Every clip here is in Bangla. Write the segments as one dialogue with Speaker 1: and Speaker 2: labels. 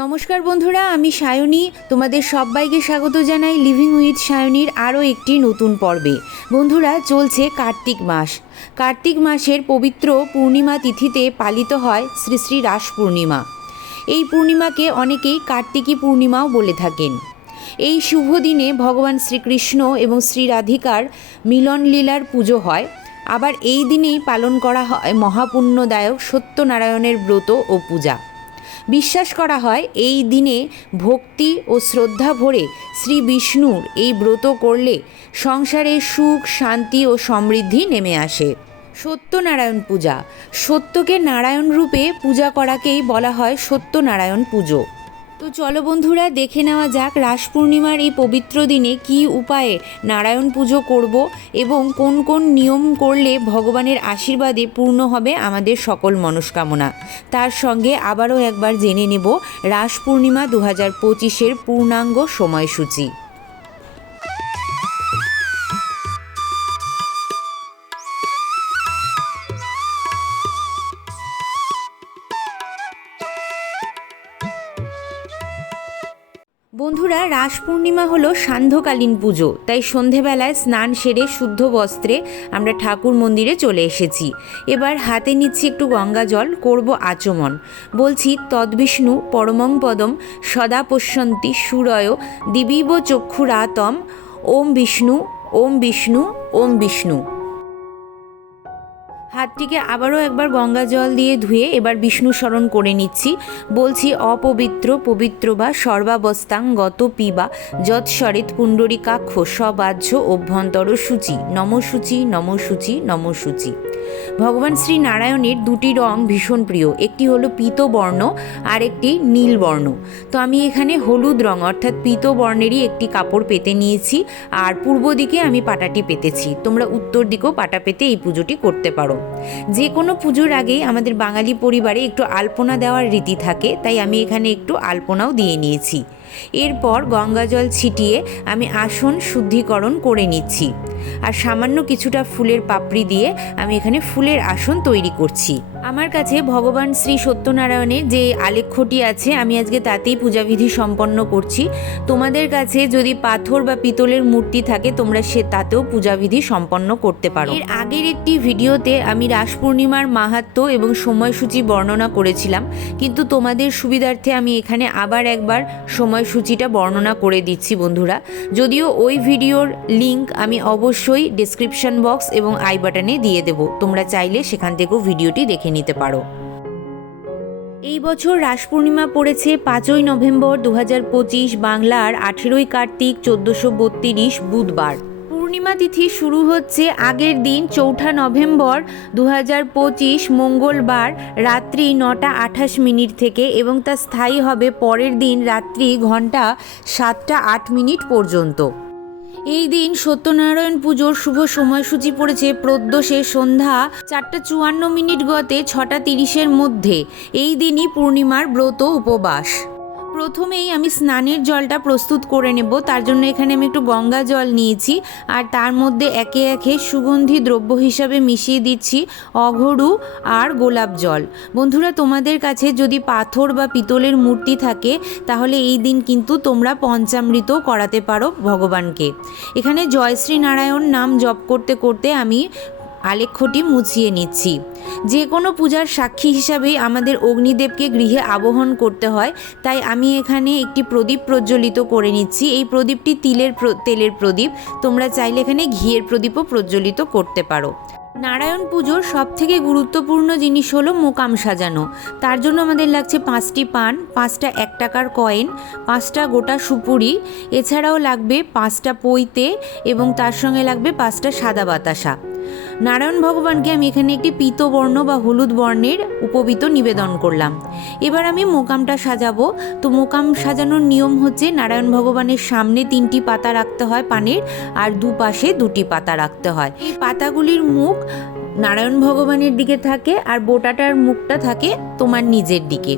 Speaker 1: নমস্কার বন্ধুরা, আমি সায়নী। তোমাদের সবাইকে স্বাগত জানাই লিভিং উইথ সায়নীর আরও একটি নতুন পর্বে। বন্ধুরা, চলছে কার্তিক মাস। কার্তিক মাসের পবিত্র পূর্ণিমা তিথিতে পালিত হয় শ্রী শ্রী রাস পূর্ণিমা। এই পূর্ণিমাকে অনেকেই কার্তিকী পূর্ণিমাও বলে থাকেন। এই শুভ দিনে ভগবান শ্রীকৃষ্ণ এবং শ্রী রাধিকার মিলন লীলার পুজো হয়। আবার এই দিনেই পালন করা হয় মহাপুণ্যদায়ক সত্যনারায়ণের ব্রত ও পূজা। বিশ্বাস করা হয়, এই দিনে ভক্তি ও শ্রদ্ধা ভরে শ্রী বিষ্ণুর এই ব্রত করলে সংসারে সুখ, শান্তি ও সমৃদ্ধি নেমে আসে। সত্যনারায়ণ পূজা। সত্যকে নারায়ণ রূপে পূজা করাকেই বলা হয় সত্যনারায়ণ পুজো। তো চলো বন্ধুরা, দেখে নেওয়া যাক রাস পূর্ণিমার এই পবিত্র দিনে কি উপায়ে নারায়ণ পুজো করব এবং কোন কোন নিয়ম করলে ভগবানের আশীর্বাদে পূর্ণ হবে আমাদের সকল মনস্কামনা। তার সঙ্গে আবারও একবার জেনে নেব রাস পূর্ণিমা দু হাজার পঁচিশের পূর্ণাঙ্গ সময়সূচি। বন্ধুরা, রাস পূর্ণিমা হলো সান্ধ্যকালীন পুজো, তাই সন্ধেবেলায় স্নান সেরে শুদ্ধ বস্ত্রে আমরা ঠাকুর মন্দিরে চলে এসেছি। এবার হাতে নিচ্ছি একটু গঙ্গা জল, করব আচমন। বলছি, তদ্বিষ্ণু পরমং পদম সদা পশ্যন্তি সুরয় দিবীব চক্ষুরাতম, ওম বিষ্ণু ওম বিষ্ণু ওম বিষ্ণু। হাতটিকে আবারও একবার গঙ্গা জল দিয়ে ধুয়ে এবার বিষ্ণু স্মরণ করে নিচ্ছি। বলছি, অপবিত্র, পবিত্র বা সর্বাবস্থাং গত পিবা পুণ্ডরী কাক্ষ সবাহ্য অভ্যন্তর সূচি নমসূচি নমসূচি নমসূচি ভগবান শ্রী নারায়ণের দুটি রং ভীষণ প্রিয়। একটি হলো পীত বর্ণ, আর একটি নীল বর্ণ। তো আমি এখানে হলুদ রং, অর্থাৎ পীত বর্ণেরই একটি কাপড় পেতে নিয়েছি, আর পূর্ব দিকে আমি পাটাটি পেতেছি। তোমরা উত্তর দিকেও পাটা পেতে এই পুজোটি করতে পারো। যে কোনো পুজোর আগেই আমাদের বাঙালি পরিবারে একটু আলপনা দেওয়ার রীতি থাকে, তাই আমি এখানে একটু আলপনাও দিয়ে নিয়েছি। এরপর গঙ্গা জল ছিটিয়ে আমি আসন শুদ্ধিকরণ করে নিচ্ছি। আর সামান্য কিছুটা ফুলের পাপড়ি দিয়ে আমি এখানে ফুলের আসন তৈরি করছি। আমার কাছে ভগবান শ্রী সত্যনারায়ণের যে আলেখ্যটি আছে, আমি আজকে তাতেই পূজাবিধি সম্পন্ন করছি। তোমাদের কাছে যদি পাথর বা পিতলের মূর্তি থাকে, তোমরা সে তাতেও পূজাবিধি সম্পন্ন করতে পারো। এর আগের একটি ভিডিওতে আমি রাস পূর্ণিমার মাহাত্ম এবং সময়সূচি বর্ণনা করেছিলাম, কিন্তু তোমাদের সুবিধার্থে আমি এখানে আবার একবার সময়সূচিটা বর্ণনা করে দিচ্ছি বন্ধুরা। যদিও ওই ভিডিওর লিংক আমি অবশ্যই ডিসক্রিপশন বক্স এবং আই বাটনে দিয়ে দেব। তোমরা চাইলে সেখান থেকেও ভিডিওটি দেখে নিতে পারো। এই বছর রাস পূর্ণিমা পড়েছে পাঁচই নভেম্বর দু পঁচিশ বাংলার আঠেরোই কার্তিক চোদ্দোশো বত্রিশ বুধবার। পূর্ণিমা তিথি শুরু হচ্ছে আগের দিন চৌঠা নভেম্বর দু পঁচিশ মঙ্গলবার রাত্রি নটা আঠাশ মিনিট থেকে এবং তা স্থায়ী হবে পরের দিন রাত্রি ঘণ্টা সাতটা আট মিনিট পর্যন্ত। এই দিন সত্যনারায়ণ পুজোর শুভ সময়সূচি পড়েছে প্রদ্যোষে সন্ধ্যা চারটা চুয়ান্ন মিনিট গতে ছটা তিরিশের মধ্যে। এই দিনই পূর্ণিমার ব্রত উপবাস। প্রথমেই আমি স্নানের জলটা প্রস্তুত করে নেব, তার জন্য এখানে আমি একটু গঙ্গা জল নিয়েছি আর তার মধ্যে একে একে সুগন্ধি দ্রব্য হিসাবে মিশিয়ে দিচ্ছি, অঘরু আর গোলাপ জল। বন্ধুরা, তোমাদের কাছে যদি পাথর বা পিতলের মূর্তি থাকে, তাহলে এই দিন কিন্তু তোমরা পঞ্চামৃত করাতে পারো ভগবানকে। এখানে জয়শ্রী নারায়ণ নাম জপ করতে করতে আমি আলেখ্যটি মুছিয়ে নিচ্ছি। যে কোনো পূজার সাক্ষী হিসাবেই আমাদের অগ্নিদেবকে গৃহে আবহন করতে হয়, তাই আমি এখানে একটি প্রদীপ প্রজ্বলিত করে নিচ্ছি। এই প্রদীপটি তিলের তেলের প্রদীপ। তোমরা চাইলে এখানে ঘিয়ের প্রদীপও প্রজ্বলিত করতে পারো। নারায়ণ পুজোর সব থেকে গুরুত্বপূর্ণ জিনিস হলো মোকাম সাজানো। তার জন্য আমাদের লাগছে পাঁচটি পান, পাঁচটা এক টাকার কয়েন, পাঁচটা গোটা সুপুরি, এছাড়াও লাগবে পাঁচটা পৈতে এবং তার সঙ্গে লাগবে পাঁচটা সাদা বাতাসা। নারায়ণ ভগবানকে আমি এখানে একটি পীতবর্ণ বা হলুদ বর্ণের উপবিত নিবেদন করলাম। এবার আমি মোকামটা সাজাবো। তো মোকাম সাজানোর নিয়ম হচ্ছে নারায়ণ ভগবানের সামনে তিনটি পাতা রাখতে হয় পানের আর দুপাশে দুটি পাতা রাখতে হয়। এই পাতাগুলির মুখ নারায়ণ ভগবানের দিকে থাকে আর বোটাটার মুখটা থাকে তোমার নিজের দিকে।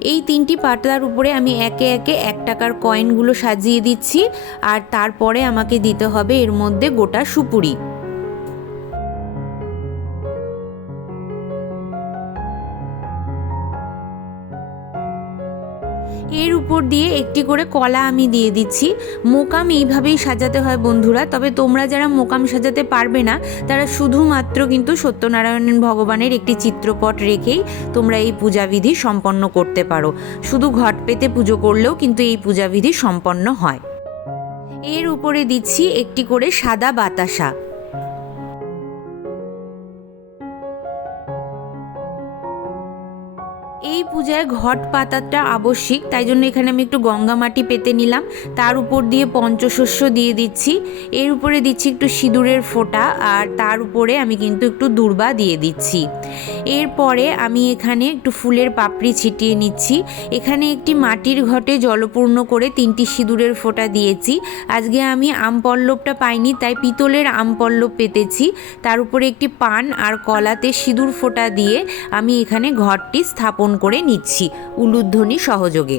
Speaker 1: এই তিনটি পাতার উপরে আমি একে একে এক টাকার কয়েনগুলো সাজিয়ে দিচ্ছি আর তারপরে আমাকে দিতে হবে এর মধ্যে গোটা সুপুরি। উপর দিয়ে একটি করে কলা আমি দিয়ে দিচ্ছি। মোকাম এইভাবেই সাজাতে হয় বন্ধুরা। তবে তোমরা যারা মোকাম সাজাতে পারবে না, তারা শুধুমাত্র কিন্তু সত্যনারায়ণ ভগবানের একটি চিত্রপট রেখেই তোমরা এই পূজাবিধি সম্পন্ন করতে পারো। শুধু ঘট পেতে পুজো করলেও কিন্তু এই পূজাবিধি সম্পন্ন হয়। এর উপরে দিচ্ছি একটি করে সাদা বাতাসা। পূজায় ঘট পাতাটা আবশ্যিক, তাই জন্য এখানে আমি একটু গঙ্গা মাটি পেতে নিলাম। তার উপর দিয়ে পঞ্চশস্য দিয়ে দিচ্ছি। এর উপরে দিচ্ছি একটু সিঁদুরের ফোঁটা আর তার উপরে আমি কিন্তু একটু দূর্বা দিয়ে দিচ্ছি। এরপরে আমি এখানে একটু ফুলের পাপড়ি ছিটিয়ে নিচ্ছি। এখানে একটি মাটির ঘটে জলপূর্ণ করে তিনটি সিঁদুরের ফোঁটা দিয়েছি। আজকে আমি আম পল্লবটা পাইনি, তাই পিতলের আম পল্লব পেতেছি। তার উপরে একটি পান আর কলাতে সিঁদুর ফোঁটা দিয়ে আমি এখানে ঘরটি স্থাপন করে নিচ্ছি। উলুধ্বনি সহযোগে।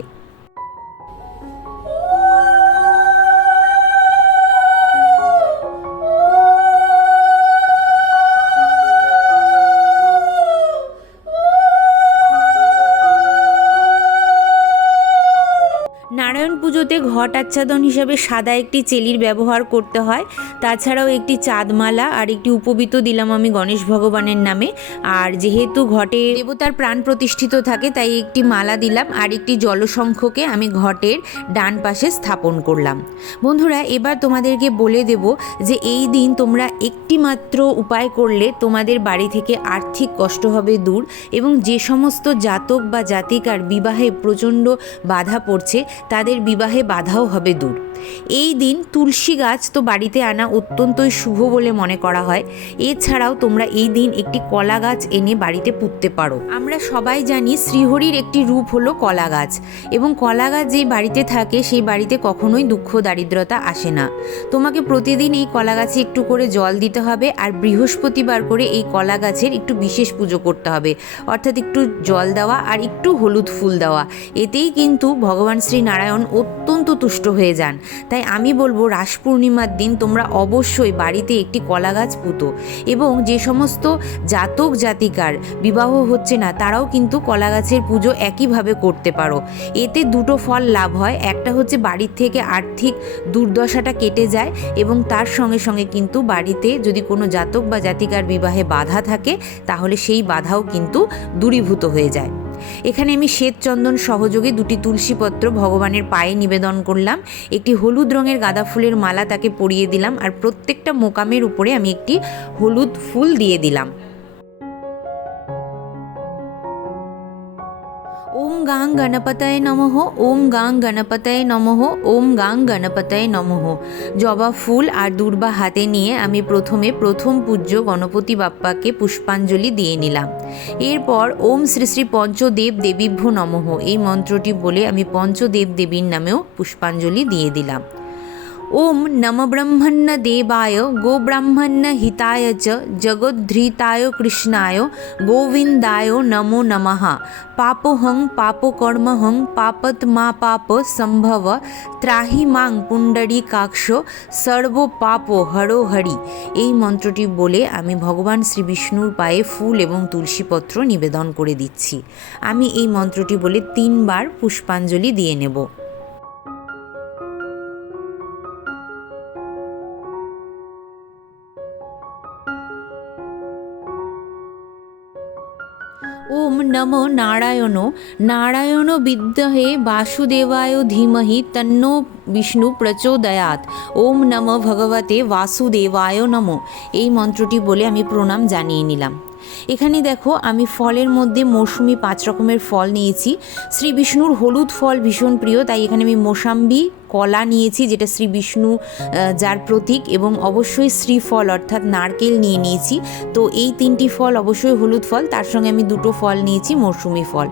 Speaker 1: ঘট আচ্ছাদন হিসেবে সাদা একটি চেলির ব্যবহার করতে হয়। তাছাড়াও একটি চাঁদমালা আর একটি উপবিত দিলাম আমি গণেশ ভগবানের নামে। আর যেহেতু ঘটে দেবতার প্রাণ প্রতিষ্ঠিত থাকে, তাই একটি মালা দিলাম আর একটি জলসংখ্যকে আমি ঘটের ডান পাশে স্থাপন করলাম। বন্ধুরা, এবার তোমাদেরকে বলে দেব যে এই দিন তোমরা একটি মাত্র উপায় করলে তোমাদের বাড়ি থেকে আর্থিক কষ্ট হবে দূর এবং যে সমস্ত জাতক বা জাতিকার বিবাহে প্রচণ্ড বাধা পড়ছে, তাদের বিবাহে বাধাও হবে দূর এই দিন তুলসী গাছ তো বাড়িতে আনা অত্যন্তই শুভ বলে মনে করা হয়। এছাড়াও তোমরা এই দিন একটি কলা গাছ এনে বাড়িতে পুঁততে পারো। আমরা সবাই জানি শ্রীহরির একটি রূপ হলো কলা গাছ এবং কলা গাছ যেই বাড়িতে থাকে সেই বাড়িতে কখনোই দুঃখ দারিদ্রতা আসে না। তোমাকে প্রতিদিন এই কলা গাছে একটু করে জল দিতে হবে আর বৃহস্পতিবার করে এই কলা গাছের একটু বিশেষ পুজো করতে হবে। অর্থাৎ একটু জল দেওয়া আর একটু হলুদ ফুল দেওয়া। এতেই কিন্তু ভগবান শ্রী নারায়ণ অত্যন্ত তুষ্ট হয়ে যান। তাই আমি বলব রাস পূর্ণিমার দিন তোমরা অবশ্যই বাড়িতে একটি কলা গাছ পুঁতো এবং যে সমস্ত জাতক জাতিকার বিবাহ হচ্ছে না, তারাও কিন্তু কলা গাছের পুজো একইভাবে করতে পারো। এতে দুটো ফল লাভ হয়, একটা হচ্ছে বাড়ির থেকে আর্থিক দুর্দশাটা কেটে যায় এবং তার সঙ্গে সঙ্গে কিন্তু বাড়িতে যদি কোনো জাতক বা জাতিকার বিবাহে বাধা থাকে, তাহলে সেই বাধাও কিন্তু দূরীভূত হয়ে যায়। এখানে আমি শ্বেতচন্দন সহযোগে দুটি তুলসীপত্র ভগবানের পায়ে নিবেদন করলাম। একটি হলুদ রঙের গাঁদা ফুলের মালা তাকে পরিয়ে দিলাম আর প্রত্যেকটা মোকামের উপরে আমি একটি হলুদ ফুল দিয়ে দিলাম। গাং গণপতায় নমঃ ওম গাং গণপতায় নমঃ ওম গাং গণপতায় নমঃ জবা ফুল আর দুর্বা হাতে নিয়ে আমি প্রথমে প্রথম পূজ্য গণপতি বাপ্পাকে পুষ্পাঞ্জলি দিয়ে নিলাম। এরপর ওম শ্রী শ্রী পঞ্চদেব দেবীভ্য নমঃ। এই মন্ত্রটি বলে আমি পঞ্চদেব দেবীর নামেও পুষ্পাঞ্জলি দিয়ে দিলাম। ওম নম ব্রহ্মণ্য দেবায় গোব্রাহ্মণ্য হিতায় চ জগদ্ধৃতায় কৃষ্ণায় গোবিন্দায় নমো নমঃ পাপহং পাপকর্মহং পাপত মা পাপ সম্ভব ত্রাহি মাং পুণ্ডরীকাক্ষ সর্ব পাপ হরো হরি এই মন্ত্রটি বলে আমি ভগবান শ্রী বিষ্ণুর পায়ে ফুল এবং তুলসীপত্র নিবেদন করে দিচ্ছি। আমি এই মন্ত্রটি বলে তিনবার পুষ্পাঞ্জলি দিয়ে নেব। নম নারায়ণ নারায়ণ বিদ্মহে বাসুদেবায় ধীমহি তন্নো বিষ্ণু প্রচোদয়াত ওম নম ভগবতে বাসুদেবায় নম এই মন্ত্রটি বলে আমি প্রণাম জানিয়ে নিলাম। এখানে দেখো, আমি ফলের মধ্যে মৌসুমি পাঁচ রকমের ফল নিয়েছি। শ্রী বিষ্ণুর হলুদ ফল ভীষণ প্রিয়, তাই এখানে আমি মোসাম্বি কলা নিয়েছি, যেটা শ্রী বিষ্ণু যার প্রতীক এবং অবশ্যই শ্রীফল অর্থাৎ নারকেল নিয়ে নিয়েছি। তো এই তিনটি ফল অবশ্যই হলুদ ফল, তার সঙ্গে আমি দুটো ফল নিয়েছি মৌসুমি ফল।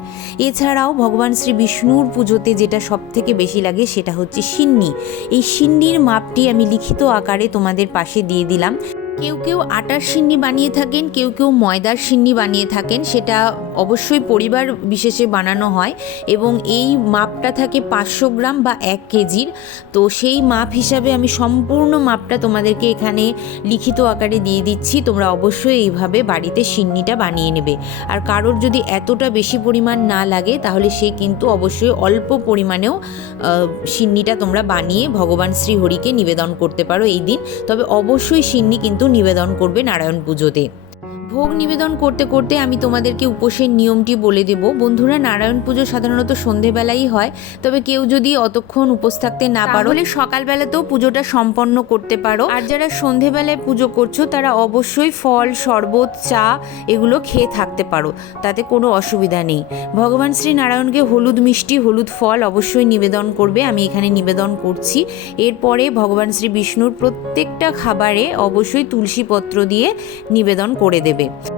Speaker 1: এছাড়াও ভগবান শ্রী বিষ্ণুর পুজোতে যেটা সব থেকে বেশি লাগে সেটা হচ্ছে সিন্নি। এই সিন্নির মাপটি আমি লিখিত আকারে তোমাদের পাশে দিয়ে দিলাম। কেউ কেউ আটার সিন্নি বানিয়ে থাকেন, কেউ কেউ ময়দার সিন্নি বানিয়ে থাকেন, সেটা অবশ্যই পরিবার বিশেষে বানানো হয় এবং এই মাপটা থাকে পাঁচশো গ্রাম বা এক কেজির। তো সেই মাপ হিসাবে আমি সম্পূর্ণ মাপটা তোমাদেরকে এখানে লিখিত আকারে দিয়ে দিচ্ছি। তোমরা অবশ্যই এইভাবে বাড়িতে সিন্নিটা বানিয়ে নেবে। আর কারোর যদি এতটা বেশি পরিমাণ না লাগে, তাহলে সে কিন্তু অবশ্যই অল্প পরিমাণেও সিন্নিটা তোমরা বানিয়ে ভগবান শ্রীহরিকে নিবেদন করতে পারো এই দিন। তবে অবশ্যই সিন্নি কিন্তু নিবেদন করবে নারায়ণ পুজোতে। ভোগ নিবেদন করতে করতে আমি তোমাদেরকে উপোসের নিয়মটি বলে দেব। বন্ধুরা, নারায়ণ পুজো সাধারণত সন্ধেবেলাই হয়, তবে কেউ যদি অতক্ষণ উপোস থাকতে না পারো, তাহলে সকালবেলাতেও পুজোটা সম্পন্ন করতে পারো। আর যারা সন্ধেবেলায় পুজো করছ, তারা অবশ্যই ফল, শরবত, চা এগুলো খেয়ে থাকতে পারো, তাতে কোনো অসুবিধা নেই। ভগবান শ্রী নারায়ণকে হলুদ মিষ্টি, হলুদ ফল অবশ্যই নিবেদন করবে, আমি এখানে নিবেদন করছি। এরপরে ভগবান শ্রী বিষ্ণুর প্রত্যেকটা খাবারে অবশ্যই তুলসী পত্র দিয়ে নিবেদন করে দেবে। debe.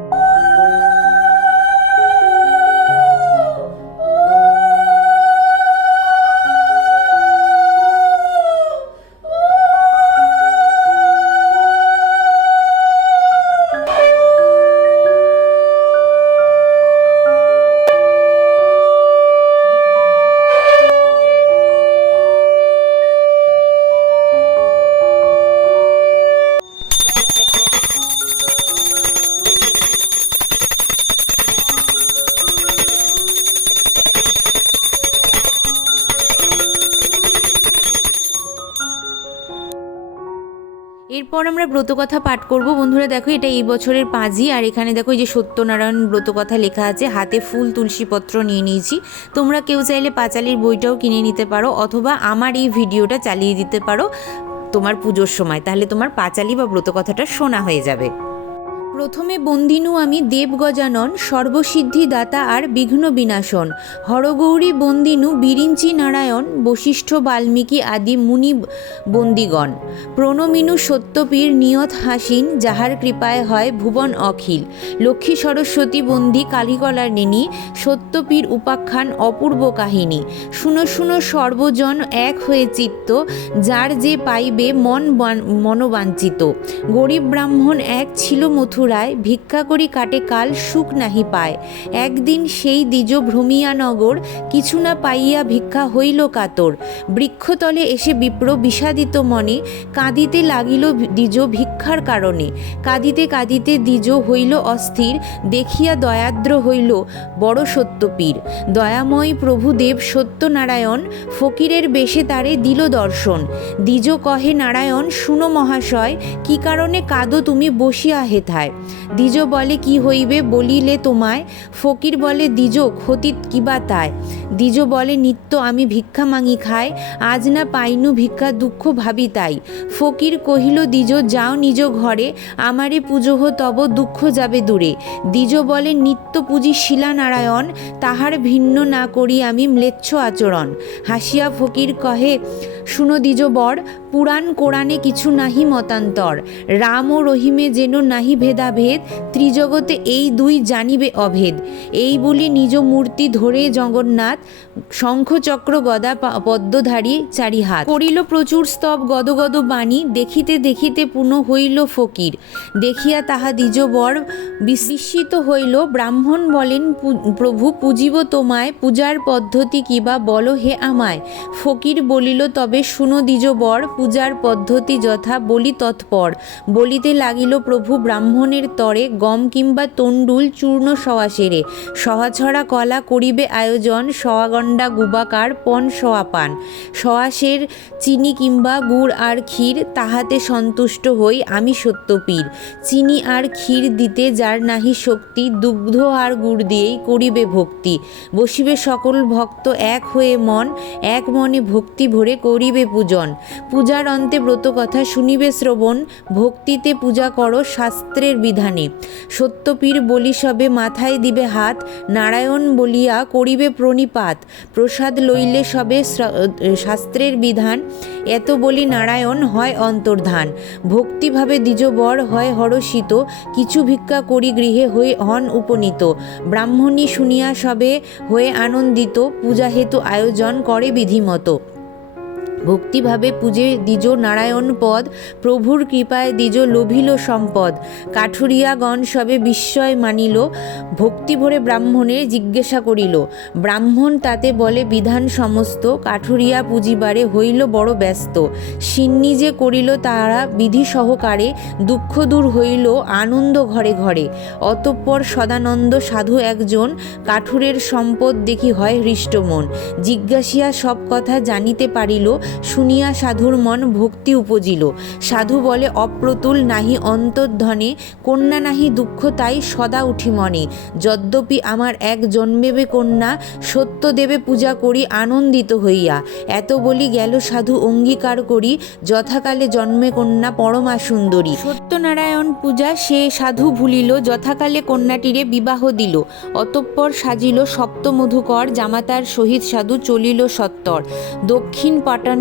Speaker 1: এরপর আমরা ব্রতকথা পাঠ করব। বন্ধুরা, দেখো এটা এই বছরের পাঁজি, আর এখানে দেখো এই যে সত্যনারায়ণ ব্রতকথা লেখা আছে, হাতে ফুল তুলসীপত্র নিয়ে নিয়েছি। তোমরা কেউ চাইলে পাঁচালির বইটাও কিনে নিতে পারো, অথবা আমার এই ভিডিওটা চালিয়ে দিতে পারো তোমার পুজোর সময়। তাহলে তোমার পাঁচালি বা ব্রতকথাটা শোনা হয়ে যাবে। প্রথমে বন্দিনু আমি দেব গজানন সর্বসিদ্ধি দাতা আর বিঘ্ন বিনাশন হরগৌরী বন্দিনু, বিরিঞ্চি নারায়ণ, বশিষ্ঠ বাল্মীকি আদি মুনি বন্দিগণ। প্রণমিনু সত্যপীর নিয়ত হাসিন, যাহার কৃপায় হয় ভুবন অখিল। লক্ষ্মী সরস্বতী বন্দি কালিকলার সত্যপীর উপাখ্যান অপূর্ব কাহিনী। শুনো শুনো, সর্বজন এক হয়ে চিত্ত, যার যে পাইবে মন মনোবাঞ্ছিত। গরিব ব্রাহ্মণ এক ছিল মথুরায় ভিক্ষা করি কাটে কাল সুখ নাহি পায়। একদিন সেই দ্বিজ ভ্রমিয়া নগর কিছু না পাইয়া ভিক্ষা হইল কাতর। বৃক্ষতলে এসে বিপ্র বিষাদিত মনে কাঁদিতে লাগিল দ্বিজ ভিক্ষার কারণে। কাঁদিতে কাঁদিতে দ্বিজ হইল অস্থির, দেখিয়া দয়াদ্র হইল বড় সত্যপীর। দয়াময় প্রভুদেব সত্যনারায়ণ ফকিরের বেশে তারে দিল দর্শন। দ্বিজ কহে, নারায়ণ, শুনো মহাশয়, কি কারণে কাঁদো তুমি বসিয়া হেথায়? দ্বিজ বলে কি হইবে বলিলে তোমায়? ফকির বলে, দ্বিজ ক্ষতি কিবা তাই? দ্বিজ বলে, নিত্য আমি ভিক্ষা মাঙি খাই, আজ না পাইনু ভিক্ষা দুঃখ ভাবি তাই। ফকির কহিল, দ্বিজ, যাও নিজ ঘরে, আমারে পুজোহ তব দুঃখ যাবে দূরে। দ্বিজ বলে, নিত্য পুজি শিলা নারায়ণ, তাহার ভিন্ন না করি আমি ম্লেচ্ছ আচরণ। হাসিয়া ফকির কহে শুনো দ্বিজ বর পুরাণ কোরআনে কিছু নাহি মতান্তর। রাম ও রহিমে যেন নাহি ভেদাভেদ, ত্রিজগতে এই দুই জানিবে অভেদ। এই বলি নিজ মূর্তি ধরে জগন্নাথ, শঙ্খচক্র গদা পদ্মধারী চারি হাত করিল প্রচুর স্তব গদ গদ বাণী, দেখিতে দেখিতে পুনঃ হইল ফকির। দেখিয়া তাহা দ্বিজ বর বিস্মিত হইল, ব্রাহ্মণ বলেন, "পু- প্রভু পুজিব তোমায়, পূজার পদ্ধতি কিবা বলো হে আমায়। ফকির বলিল, তবে শুনো দ্বিজ বর পূজার পদ্ধতি যথা বলি তৎপর। বলিতে লাগিল, প্রভু ব্রাহ্মণের তরে গম কিংবা তণ্ডুল চূর্ণ সওয়াসেরে সহাছড়া কলা করিবে আয়োজন, সওয়াগণ্ডা গুবাকার পান। সওয়াসের চিনি কিংবা গুড় আর ক্ষীর তাহাতে সন্তুষ্ট হই আমি সত্যপীর। চিনি আর ক্ষীর দিতে যার নাহি শক্তি, দুগ্ধ আর গুড় দিয়েই করিবে ভক্তি। বসিবে সকল ভক্ত এক হয়ে মন, এক মনে ভক্তি ভরে করিবে পূজন। পূজার অন্তে ব্রত কথা শুনিবে শ্রবণ, ভক্তিতে পূজা করো শাস্ত্রের বিধানে। সত্যপীর বলি সবে মাথায় দিবে হাত, নারায়ণ বলিয়া করিবে প্রণিপাত। প্রসাদ লইলে সবে শাস্ত্রের বিধান, এত বলি নারায়ণ হয় অন্তর্ধান। ভক্তিভাবে দ্বিজবর হয় হরষিত, কিছু ভিক্ষা করি গৃহে হয়ে হন উপনীত। ব্রাহ্মণী শুনিয়া সবে হয়ে আনন্দিত পূজা হেতু আয়োজন করে বিধিমতো। ভক্তিভাবে পূজে দ্বিজ নারায়ণ পদ, প্রভুর কৃপায় দ্বিজ লোভিল সম্পদ। কাঠুরিয়াগণ সবে বিস্ময় মানিল, ভক্তি ভরে ব্রাহ্মণের জিজ্ঞাসা করিল, ব্রাহ্মণ তাতে বলে বিধান সমস্ত, কাঠুরিয়া পুঁজিবারে হইল বড় ব্যস্ত। সিন্নি যে করিল তারা বিধি সহকারে দুঃখ দূর হইল আনন্দ ঘরে ঘরে। অতঃপর সদানন্দ সাধু একজন, কাঠুরের সম্পদ দেখি হয় হৃষ্টমন। জিজ্ঞাসিয়া সব কথা জানিতে পারিল শুনিয়া সাধুর মন ভক্তি উপজিল। সাধু বলে, অপ্রতুল নাহি অন্তর্ধনে, কন্যা নাহি দুঃখ তাই সদা উঠি মনে। যদ্যপি আমার এক জন্মেবে কন্যা সত্য দেবে পূজা করি আনন্দিত হইয়া। এত বলি গেল সাধু অঙ্গীকার করি, যথাকালে জন্মে কন্যা পরমা সুন্দরী। সত্যনারায়ণ পূজা সে সাধু ভুলিল, যথাকালে কন্যাটিরে বিবাহ দিল। অতঃপর সাজিল সপ্তমধুকর, জামাতার সহিত সাধু চলিল সত্তর। দক্ষিণ পাটনে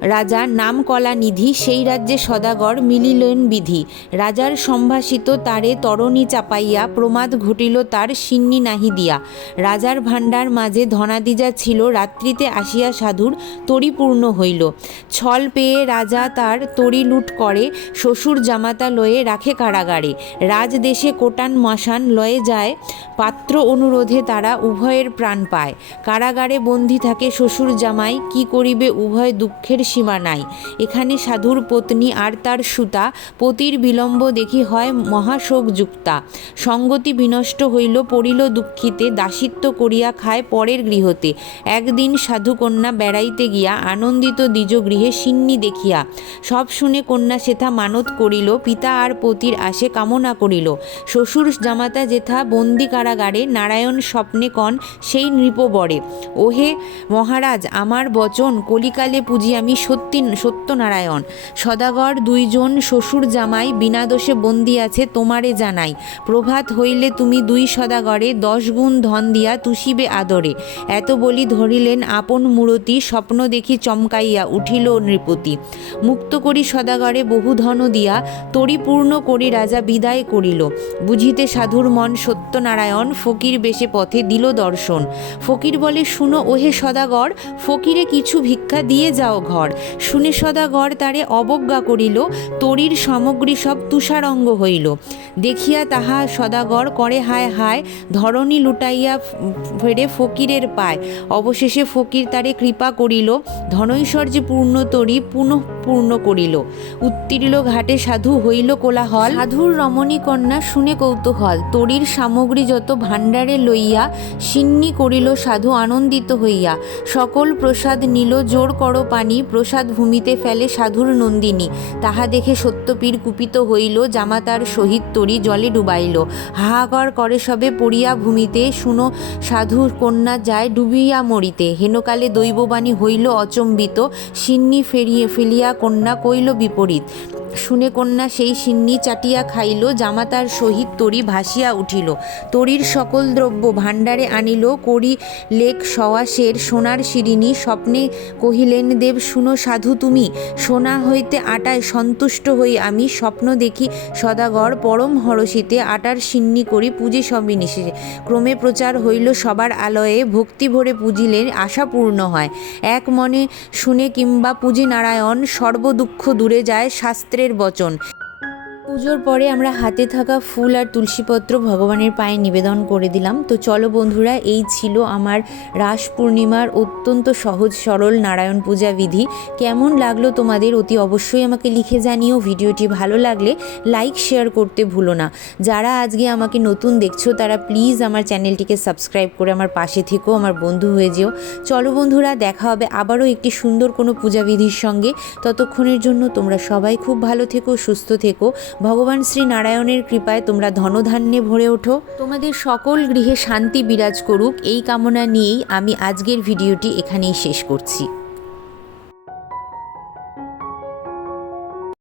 Speaker 1: রাজা নাম কলা নিধি, সেই রাজ্যে সদাগর মিলিলেন বিধি। রাজার সম্ভাষিত তারে তরণী চাপাইয়া প্রমাদ ঘটিল তার সিন্নি নাহি দিয়া। রাজার ভাণ্ডার মাঝে ধনাদিজা ছিল, রাত্রিতে আসিয়া সাধুর তরিপূর্ণ হইল। ছল পেয়ে রাজা তার তরি লুট করে, শ্বশুর জামাতা লয়ে রাখে কারাগারে। রাজদেশে কোটান মশান লয়ে যায়, পাত্র অনুরোধে তারা উভয়ের প্রাণ পায়। কারাগারে বন্দী থাকে শ্বশুর জামাই, কি করিবে উভয় দুঃখের সীমা নাই। এখানে সাধুর পত্নী আর তার সুতা, পতির বিলম্ব দেখি হয় মহাশোকযুক্তা। সঙ্গতি বিনষ্ট হইল, পড়িল দুঃখিতে, দাসিত্ব করিয়া খায় পরের গৃহতে। একদিন সাধুকন্যা বেড়াইতে গিয়া আনন্দিত দ্বিজ গৃহে সিন্নি দেখিয়া, সব শুনে কন্যা সেথা মানত করিল, পিতা আর পতির আসে কামনা করিল। শ্বশুর জামাতা যেথা বন্দি কারাগারে, নারায়ণ স্বপ্নে কন সেই নৃপবরে। ওহে মহারাজ, আমার বচন কলিকালে পুজি আমি সত্যি, সত্যনারায়ণ। সদাগর, দুইজন শ্বশুর জামাই বিনা দোষে বন্দি আছে, তোমারে জানাই। প্রভাত হইলে তুমি দুই সদাগরে, দশ গুণ ধন দিয়া তুষিবে আদরে। এত বলি ধরিলেন আপন মূরতি, স্বপ্ন দেখি চমকাইয়া উঠিল নৃপতি। মুক্ত করি সদাগরে বহু ধন দিয়া তরিপূর্ণ করি রাজা বিদায় করিল। বুঝিতে সাধুর মন সত্যনারায়ণ, ফকির বেশে পথে দিল দর্শন। ফকির বলে, শুনো ওহে সদাগর, ফকিরে কিছু ভিক্ষা দিয়ে যাও ঘর। শুনে সদা ঘর তারে অবজ্ঞা করিল, তরির সামগ্রী সব তুষারঙ্গ হইল। দেখিয়া তাহা সদাগর করে হায় হায়, ধরণী লুটাইয়া ফেরে ফকিরের পায়। অবশেষে ফকির তারে কৃপা করিল ধনৈশ্বর্য পূর্ণ তরি পুনঃ পূর্ণ করিল। উত্তীর্ণ ঘাটে সাধু হইল কোলাহল। সাধুর রমণী কন্যা শুনে কৌতূহল। তরির সামগ্রী যত ভাণ্ডারে লইয়া সিন্নি করিল সাধু আনন্দিত হইয়া। সকল প্রসাদ নিল, জোর করো পানি, প্রসাদ ভূমিতে ফেলে সাধুর নন্দিনী। তাহা দেখে সত্যপীর কুপিত হইল জামাতার সহিত তরি জলে ডুবাইল। হাহাকার করে সবে পড়িয়া ভূমিতে, শুনো সাধুর কন্যা যায় ডুবিয়া মরিতে। হেনকালে দৈববাণী হইল অচম্বিত, সিন্নি ফেরিয়ে ফেলিয়া কন্যা কইল বিপরীত। শুনে কন্যা সেই সিন্নি চাটিয়া খাইল, জামাতার সহিত তরি ভাসিয়া উঠিল। তরির সকল দ্রব্য ভাণ্ডারে আনিল, করি লেক সওয়াসের সোনার শিরিনী স্বপ্নে কহিলেন, দেব, শুনো সাধু তুমি, সোনা হইতে আটায় সন্তুষ্ট হই আমি। স্বপ্ন দেখি সদাগর পরম হরষিতে আটার সিন্নি করি, পুজে সবিনিশে ক্রমে প্রচার হইল সবার আলয়ে, ভক্তি ভরে পুজিলে আশা পূর্ণ হয়। এক মনে শুনে কিংবা পুজি নারায়ণ সর্বদুঃখ দূরে যায় শাস্ত্রের বচন। পুজোর পরে আমরা হাতে থাকা ফুল আর তুলসীপত্র ভগবানের পায়ে নিবেদন করে দিলাম। তো চলো বন্ধুরা, এই ছিল আমার রাস পূর্ণিমার অত্যন্ত সহজ সরল নারায়ণ পূজা বিধি। কেমন লাগল তোমাদের অতি অবশ্যই আমাকে লিখে জানিও। ভিডিওটি ভালো লাগলে লাইক, শেয়ার করতে ভুলো না। যারা আজকে আমাকে নতুন দেখছ, তারা প্লিজ আমার চ্যানেলটিকে সাবস্ক্রাইব করে আমার পাশে থেকো, আমার বন্ধু হয়ে যেও। চলো বন্ধুরা, দেখা হবে আবারও একটি সুন্দর কোনো পূজা বিধির সঙ্গে। ততক্ষণের জন্য তোমরা সবাই খুব ভালো থেকো, সুস্থ থেকো। ভগবান শ্রী নারায়ণের কৃপায় তোমরা ধনধান্যে ভরে ওঠো। তোমাদের সকল গৃহে শান্তি বিরাজ করুক। এই কামনা নিয়েই আমি আজকের ভিডিওটি এখানেই শেষ করছি।